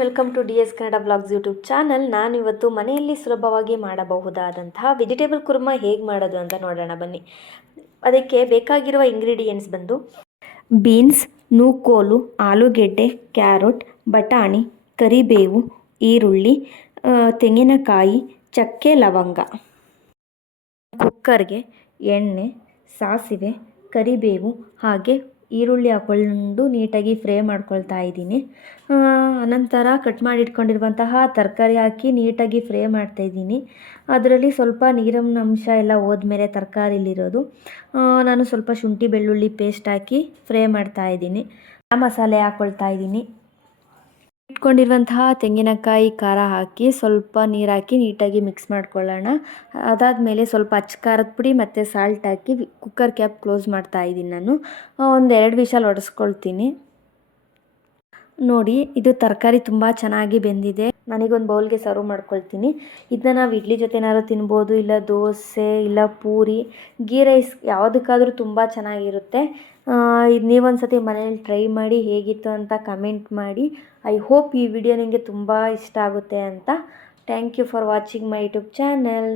Welcome to D S Kannada blogs YouTube channel. ನಾನು ಇವತ್ತು ಮನೆಯಲ್ಲಿ ಸುಲಭವಾಗಿ ಮಾಡಬಹುದಾದಂತಹ ವೆಜಿಟೇಬಲ್ ಕುರ್ಮ ಹೇಗೆ ಮಾಡೋದು ಅಂತ ನೋಡೋಣ ಬನ್ನಿ. ಅದಕ್ಕೆ ಬೇಕಾಗಿರುವ ಇಂಗ್ರೀಡಿಯೆಂಟ್ಸ್ ಬಂದು ಬೀನ್ಸ್, ನೂಕೋಲು, ಆಲೂಗೆಡ್ಡೆ, ಕ್ಯಾರೋಟ್, ಬಟಾಣಿ, ಕರಿಬೇವು, ಈರುಳ್ಳಿ ತೆಂಗಿನಕಾಯಿ, ಚಕ್ಕೆ ಲವಂಗ. ಕುಕ್ಕರ್ಗೆ ಎಣ್ಣೆ, ಸಾಸಿವೆ, ಕರಿಬೇವು ಹಾಗೆ ಈರುಳ್ಳಿ ಹಾಕ್ಕೊಂಡು ನೀಟಾಗಿ ಫ್ರೈ ಮಾಡ್ಕೊಳ್ತಾ ಇದ್ದೀನಿ. ಅನಂತರ ಕಟ್ ಮಾಡಿ ಇಟ್ಕೊಂಡಿರುವಂತಹ ತರಕಾರಿ ಹಾಕಿ ನೀಟಾಗಿ ಫ್ರೈ ಮಾಡ್ತಾ ಇದ್ದೀನಿ. ಅದರಲ್ಲಿ ಸ್ವಲ್ಪ ನೀರಿನ ಅಂಶ ಎಲ್ಲ ಹೋದ್ಮೇಲೆ ತರಕಾರಿಲಿರೋದು. ನಾನು ಸ್ವಲ್ಪ ಶುಂಠಿ ಬೆಳ್ಳುಳ್ಳಿ ಪೇಸ್ಟ್ ಹಾಕಿ ಫ್ರೈ ಮಾಡ್ತಾ ಇದ್ದೀನಿ. ಆ ಮಸಾಲೆ ಹಾಕ್ಕೊಳ್ತಾ ಇದ್ದೀನಿ. ಇಟ್ಕೊಂಡಿರುವಂತಹ ತೆಂಗಿನಕಾಯಿ ಖಾರ ಹಾಕಿ ಸ್ವಲ್ಪ ನೀರು ಹಾಕಿ ನೀಟಾಗಿ ಮಿಕ್ಸ್ ಮಾಡ್ಕೊಳ್ಳೋಣ. ಅದಾದಮೇಲೆ ಸ್ವಲ್ಪ ಅಚ್ಚ ಖಾರದ ಪುಡಿ ಮತ್ತು ಸಾಲ್ಟ್ ಹಾಕಿ ಕುಕ್ಕರ್ ಕ್ಯಾಪ್ ಕ್ಲೋಸ್ ಮಾಡ್ತಾ ಇದ್ದೀನಿ ನಾನು. ಒಂದು ಎರಡು ವಿಷಲ್ ಒಡೆಸ್ಕೊಳ್ತೀನಿ. ನೋಡಿ, ಇದು ತರಕಾರಿ ತುಂಬ ಚೆನ್ನಾಗಿ ಬೆಂದಿದೆ. ನನಗೊಂದು ಬೌಲ್ಗೆ ಸರ್ವ್ ಮಾಡ್ಕೊಳ್ತೀನಿ. ಇದನ್ನ ನಾವು ಇಡ್ಲಿ ಜೊತೆನಾದ್ರು ತಿನ್ಬೋದು, ಇಲ್ಲ ದೋಸೆ, ಇಲ್ಲ ಪೂರಿ. ಗೀ ರೈಸ್ ಯಾವುದಕ್ಕಾದ್ರೂ ತುಂಬ ಚೆನ್ನಾಗಿರುತ್ತೆ. ಇದು ನೀವೊಂದು ಸತಿ ಮನೇಲಿ ಟ್ರೈ ಮಾಡಿ ಹೇಗಿತ್ತು ಅಂತ ಕಮೆಂಟ್ ಮಾಡಿ. ಐ ಹೋಪ್ ಈ ವಿಡಿಯೋ ನಿಮಗೆ ತುಂಬ ಇಷ್ಟ ಆಗುತ್ತೆ ಅಂತ. Thank you for watching my YouTube channel.